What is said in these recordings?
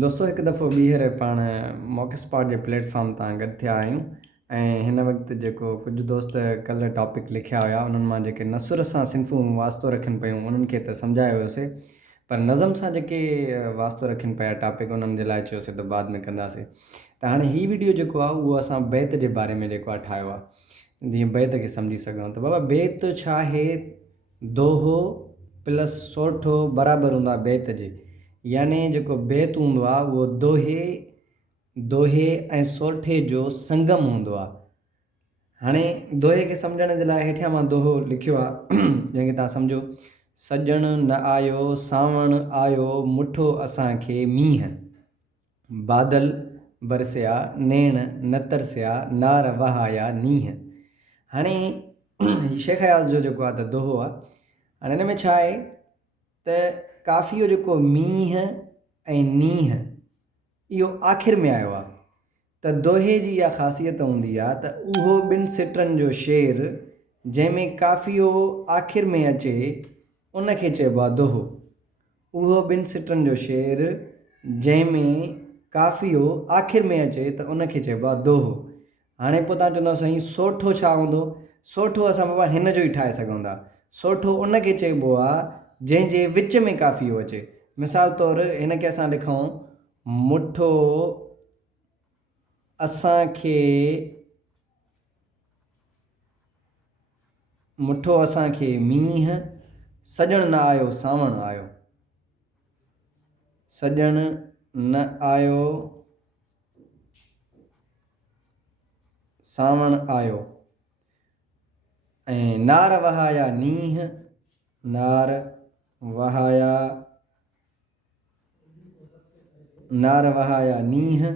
दोस्तों हिकु दफ़ो ॿीहर पाण मॉक स्पॉट जे प्लेटफॉर्म तां गॾु थिया आहियूं ऐं हिन वक़्तु जेको कुझु दोस्त कल्ह टॉपिक लिखिया हुया उन्हनि मां जेके नसुर सां सिन्फ़ूं वास्तो रखनि पियूं उन्हनि खे त सम्झायो हुयोसीं, पर नज़म सां जेके वास्तो रखनि पिया टॉपिक उन्हनि जे लाइ चयोसीं त बाद में कंदासीं। त हाणे हीउ वीडियो जेको आहे उहो असां बैत जे बारे में जेको आहे ठाहियो आहे, जीअं बैत खे सम्झी सघूं। त बाबा बैत छा आहे? दोहो प्लस सोठो बराबरि हूंदो आहे बैत जे, यानी जेको बैत हूंदो आहे उहो दोहे ऐं सोठे जो संगम हूंदो आहे। हाणे दोहे खे सम्झण जे लाइ हेठियां मां दोहो लिखियो आहे जंहिंखे तव्हां सम्झो। सजण न आयो सावण आयो मुठो असांखे मींहं, बादल बरसिया नेण न तरसिया नार वहाया नींहं। हाणे शेख हयास जो जेको आहे त दोहो आहे। हाणे हिन में छा आहे त काफ़ियो जेको मींहं ऐं नींहं इहो आख़िर में आयो आहे, त दोहे जी इहा ख़ासियत हूंदी आहे त उहो ॿिनि सिटनि जो शेर जंहिंमें काफ़ियो आख़िर में अचे उनखे चइबो आहे दोहो। उहो ॿिनि सिटनि जो शेर जंहिंमें काफ़ियो आख़िर में अचे त उनखे चइबो आहे दोहो। हाणे पोइ तव्हां चवंदव साईं सोठो छा हूंदो? सोठो असां बाबा हिन जो ई ठाहे सघूं था। सोठो उनखे चइबो आहे जंहिंजे विच में काफ़ियो अचे। मिसाल तौरु हिनखे असां लिखूं मुठो असांखे मींहं, सजण न आयो सावण आयो। सजण न आयो सावण आयो ऐं नार वहाया नींहं, नार वहाया नींहं,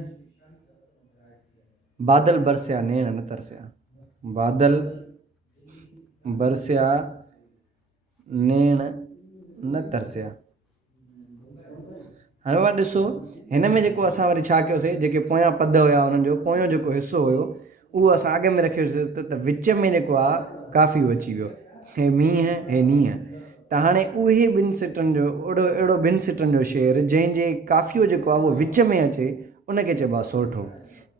बादल बरसिया नेण न तरसिया। बादल बरसिया नेण न तरसिया। हाणे वरी ॾिसो हिन में जेको असां वरी छा कयोसीं, जेके पोयां पद हुया उन्हनि जो पोयों जेको हिसो हुयो उहो असां अॻ में रखियोसीं त विच में जेको आहे काफ़ियो अची वियो, हे मींहं हे नींहं। त हाणे उहे ॿिनि सिटनि जो अहिड़ो ॿिनि सिटनि जो शेर जंहिंजे काफ़ियो जेको आहे उहो विच में अचे उनखे चइबो आहे सोठो।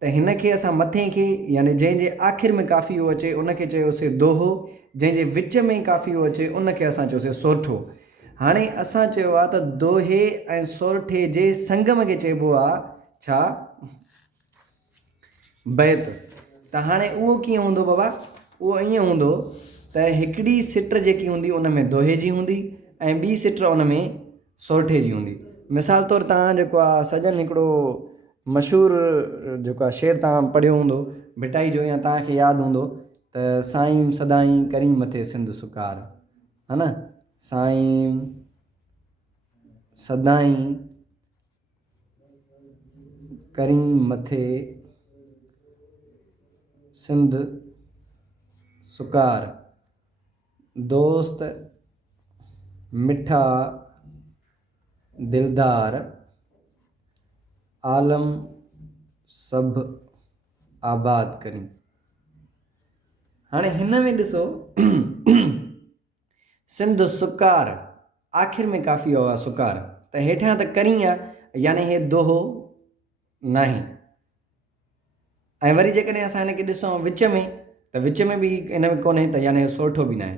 त हिन खे असां मथे खे यानी जंहिंजे आख़िर में काफ़ियो अचे उनखे चयोसीं दोहो, जंहिंजे विच में काफ़ियो अचे उनखे असां चयोसीं सोठो। हाणे असां चयो आहे त दोहे ऐं सोठे जे संगम खे चइबो आहे छा? बैत। त हाणे उहो कीअं हूंदो बाबा? उहो ईअं हूंदो त हिकिड़ी सिट जेकी हूंदी उन में दोहे जी हूंदी ऐं ॿी सिट उन में सोठे जी हूंदी। मिसाल तौरु तव्हां जेको आहे सजन हिकिड़ो मशहूरु जेको आहे शेर तव्हां पढ़ियो हूंदो भिटाई जो, या तव्हांखे यादि हूंदो त साईं सदाईं करी मथे सिंध सुकार, हा न? साईं सदाईं करी मथे सिंध सुकार, दोस्त मिठा दिलदार आलम सब आबाद करी। हाणे हिन में ॾिसो सिंध सुकार आख़िर में काफ़ियो आहे सुकार, त हेठियां त करी आहे यानी हे दोहो नाहे। ऐं वरी जेकॾहिं असां हिनखे ॾिसूं विच में, त विच में बि हिन में कोन्हे त यानी सोठो बि न आहे।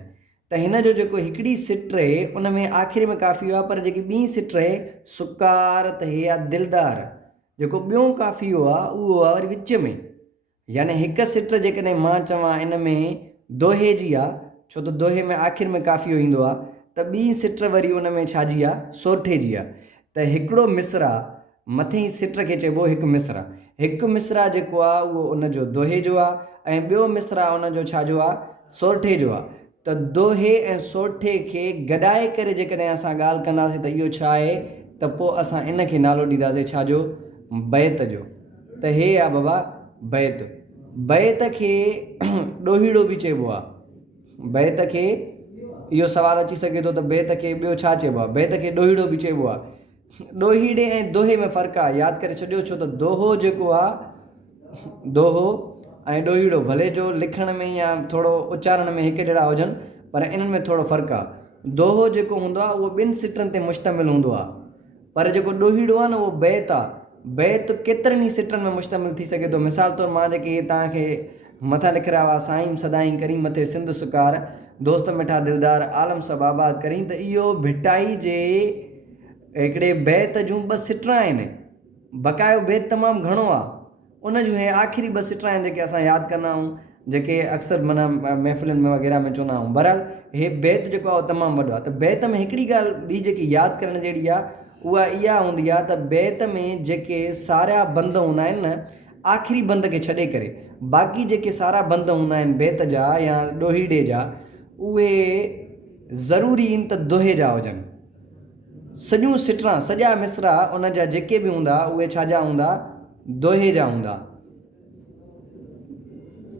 त हिन जो जेको हिकिड़ी सिट रहे उन में आख़िर में काफ़ियो आहे, पर जेकी ॿी सिट रहे सुकार त हे आहे दिलदार, जेको ॿियों काफ़ियो आहे उहो आहे वरी विच में। यानी हिकु सिट जेकॾहिं मां चवां इन में दोहे जी आहे, छो त दोहे में आख़िर में काफ़ियो ईंदो आहे, त ॿी सिट वरी उन में छाजी आहे? सोठे जी आहे। त हिकिड़ो मिसरा मथे सिट खे चइबो हिकु मिसरा। हिकु मिसरा जेको आहे उहो उनजो दोहे जो आहे ऐं ॿियो मिसरा उनजो छाजो आहे? सोठे जो आहे। त दोहे ऐं सोठे खे गॾाए करे जेकॾहिं असां ॻाल्हि कंदासीं त इहो छा आहे? त पोइ असां इनखे नालो ॾींदासीं छाजो? बैत जो। त हे आहे बाबा बैत। बैत खे ॾोहीड़ो बि चइबो आहे। बैत खे इहो सुवालु अची सघे थो त बैत खे ॿियो छा चइबो आहे? बैत खे ॾोहीड़ो बि चइबो आहे। ॾोहीड़े ऐं दोहे में फ़र्क़ु आहे, यादि करे छॾियो, छो त दोहो जेको आहे दोहो ऐं ॾोहीड़ो भले जो लिखण में या थोरो उचारण में हिकु जहिड़ा हुजनि, पर इन्हनि में थोरो फ़र्क़ु आहे। दोहो जेको हूंदो आहे उहो ॿिनि सिटनि ते मुश्तमिल हूंदो आहे पर जेको ॾोहीड़ो आहे न उहो बैत आहे। बैत केतिरनि ई सिटनि में मुश्तमिल थी सघे थो। मिसाल तौरु मां जेके तव्हांखे मथां लिखिया हुआ, साईं सदाईं करी मथे सिंध सुकार, दोस्त मिठा दिलदार आलम सभु आबाद करी, त इहो भिटाई जे हिकिड़े बैत जूं 2 सिटरा आहिनि। बक़ायो बैत तमामु घणो आहे। उन जूं हे आख़िरी 2 सिटरा आहिनि जेके असां यादि कंदा आहियूं, जेके अक्सर माना महफ़िलुनि में वग़ैरह में चवंदा आहियूं। बहरहाल हे बैत जेको आहे उहो तमामु वॾो आहे। त बैत में हिकिड़ी ॻाल्हि ॿी जेकी यादि करण जहिड़ी आहे उहा इहा हूंदी आहे त बैत में जेके सारा बंद हूंदा आहिनि न, आख़िरी बंद खे छॾे करे बाक़ी जेके सारा बंद हूंदा आहिनि बैत जा या ॾोहीड़े जा, उहे ज़रूरी आहिनि त दोहे जा हुजनि। सॼियूं सिटरा, सॼा मिसरा उन जा जेके बि हूंदा उहे छा जा हूंदा, दोहे जा हूंदा।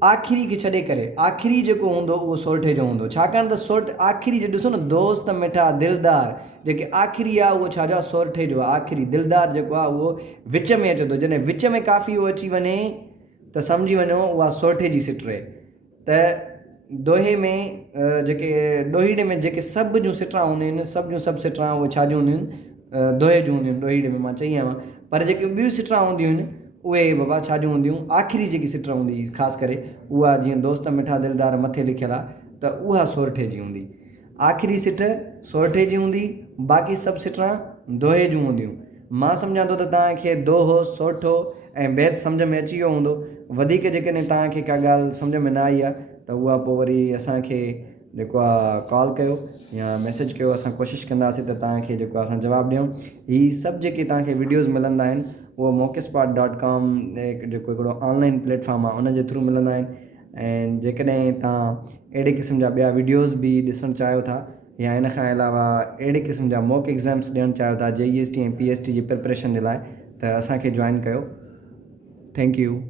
आख़िरी खे छॾे करे आख़िरी जेको हूंदो उहो सोरठे जो हूंदो, छाकाणि त आख़िरी जे ॾिसो न, दोस्त मिठा दिलदार, जेके आख़िरी आहे उहो छा जो आहे, सोरठे जो आहे। आख़िरी दिलदार जेको आहे उहो विच में अचे थो। जॾहिं विच में काफ़ी अची वञे त सम्झी वञो उहा सोरठे जी सिट रहे। त दोहे में जेके ॾोहीड़े में जेके सभ जूं सिटरा हूंदियूं आहिनि, सभ जूं सभु सिटरा उहे छा जूं हूंदियूं आहिनि, दोहे जूं हूंदियूं आहिनि। ॾोहीड़े में मां चई आहियां, पर जेके ॿियूं सिटरा हूंदियूं आहिनि उहे बाबा छा जूं हूंदियूं, आख़िरी जेकी सिट हूंदी ख़ासि करे उहा, जीअं दोस्त मिठा दिलदार मथे लिखियलु आहे, त उहा सोरठे जी हूंदी। आख़िरी सिट सोरठे जी हूंदी, बाक़ी सभु सिटरा दोहे जूं हूंदियूं। मां सम्झां थो त तव्हांखे दोहो, सोठो ऐं बैत सम्झ में अची वियो हूंदो। वधीक जेकॾहिं तव्हांखे का ॻाल्हि सम्झ में न आई आहे त उहा पोइ वरी असांखे जेको आहे कॉल कयो या मैसेज कयो, असां कोशिशि कंदासीं त तव्हांखे जेको आहे असां जवाबु ॾियूं। हीअ सभु जेके तव्हांखे वीडियोज़ मिलंदा आहिनि उहो mockspot.com जेको हिकिड़ो ऑनलाइन प्लेटफॉर्म आहे उन जे थ्रू मिलंदा आहिनि। ऐं जेकॾहिं तव्हां अहिड़े क़िस्म जा ॿिया वीडियोज़ बि ॾिसणु चाहियो था या इन खां अलावा अहिड़े क़िस्म जा मॉक एग्ज़ाम्स ॾियणु चाहियो था JEST ऐं PST जी प्रिपरेशन जे लाइ, त असांखे जॉइन कयो। Thank you.